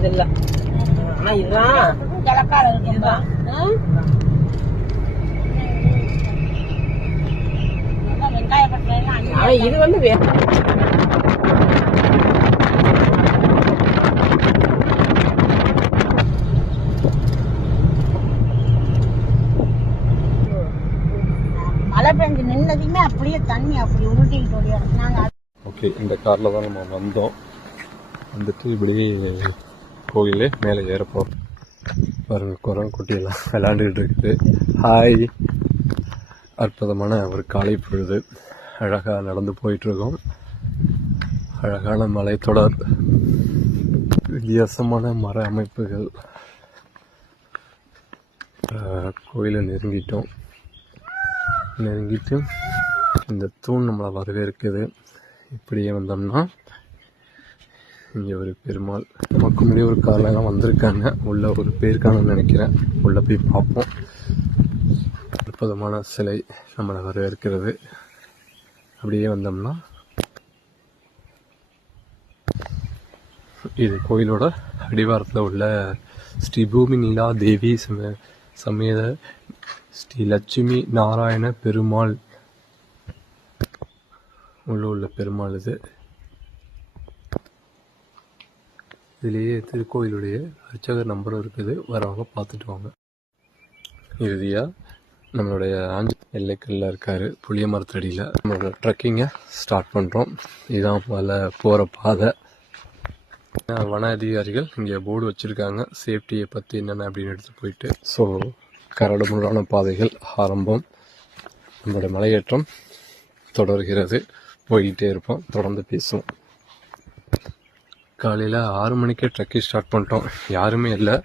இது இல்ல. ஆனா இதுதான் கிழக்கால இருக்குதான். ஆனா இது வந்து மழை பெஞ்சு நின்னதுமே அப்படியே தண்ணி அப்படி உருட்டிக்கிட்டு ஓடியாரு. ஓகே, இந்த காரில் தான் நம்ம வந்தோம். வந்துட்டு இப்படியே கோயிலே மேலே ஏறப்போம். பாருங்க, குரங்கு குட்டியெல்லாம் விளையாண்டுக்கிட்டு இருக்குது. ஹாய். அற்புதமான ஒரு காலை பொழுது, அழகாக நடந்து போயிட்டுருக்கோம். அழகான மலைத்தொடர், வித்தியாசமான மர அமைப்புகள். கோயிலை நெருங்கிட்டு இந்த தூண் நம்மளை வரவேற்குது. இப்படியே வந்தோம்னா இங்கே ஒரு பெருமாள், நமக்கு முன்னாடி ஒரு கார்லாம் வந்திருக்காங்க. உள்ள ஒரு பேருக்கானு நினைக்கிறேன். உள்ள போய் பார்ப்போம். அற்புதமான சிலை நம்மளை வரவேற்கிறது. அப்படியே வந்தோம்னா இது கோயிலோட அடிவாரத்தில் உள்ள ஸ்ரீ பூமி நீலா தேவி சமேத ஸ்ரீ லட்சுமி நாராயண பெருமாள் உள்ள பெருமாள். இதுலேயே திருக்கோயிலுடைய அர்ச்சகர் நம்பரும் இருக்குது. வரவங்க பார்த்துட்டு வாங்க. இறுதியாக நம்மளுடைய எல்லைக்கல்ல இருக்காரு, புளிய மரத்தடியில். நம்மளோட ட்ரெக்கிங்கை ஸ்டார்ட் பண்ணுறோம். இதுதான் போகிற பாதை. வன அதிகாரிகள் இங்கே போர்டு வச்சுருக்காங்க, சேஃப்டியை பற்றி என்னென்ன அப்படின்னு எடுத்து போயிட்டு. ஸோ கரடுமுரடான பாதைகள் ஆரம்பம். நம்மளோட மலையேற்றம் தொடர்கிறது. போய்கிட்டே இருப்போம், தொடர்ந்து பேசுவோம். காலையில் 6 மணிக்கே ட்ரெக்கிங் ஸ்டார்ட் பண்ணிட்டோம். யாருமே இல்லை.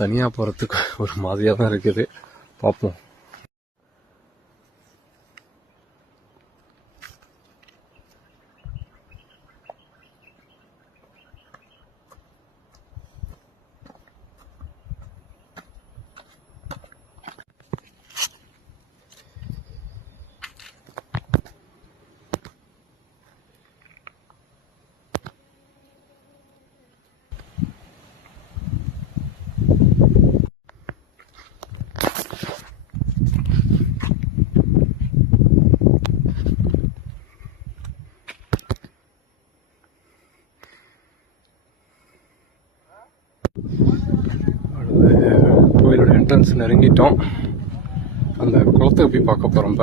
தனியாக போகிறதுக்கு ஒரு மாதிரியாக தான் இருக்குது. பார்ப்போம். கோயிலோட என்ட்ரன்ஸ் நெருங்கிட்டோம். அந்த குளத்துக்கு போய் பார்க்க போகிறோம்.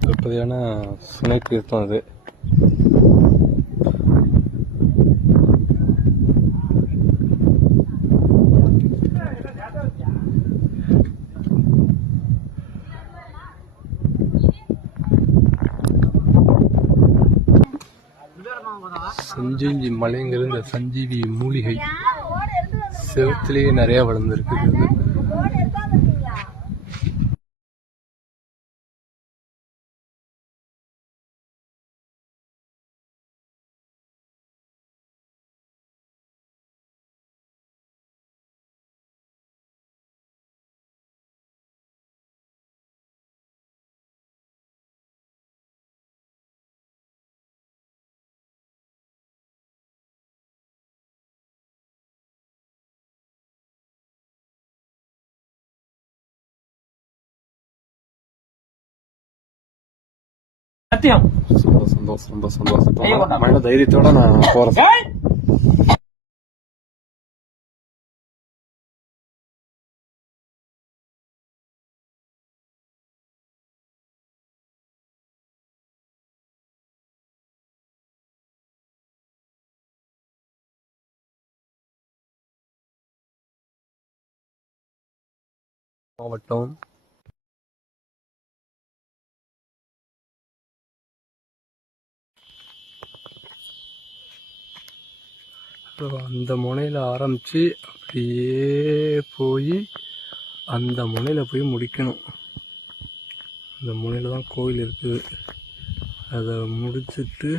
திருப்பதியான சுனை தீர்த்தம் அது. சஞ்சீவி மலைங்கிறது இந்த சஞ்சீவி மூலிகை செவத்திலேயே நிறைய வளர்ந்துருக்குது. சந்தோஷம், ரொம்ப சந்தோஷம். மன தைரியத்தோட நான் போறேன். மாவட்டம் அந்த முனையில் ஆரம்பித்து அப்படியே போய் அந்த முனையில் போய் முடிக்கணும். அந்த முனையில் தான் கோயில் இருக்குது. அதை முடிச்சுட்டு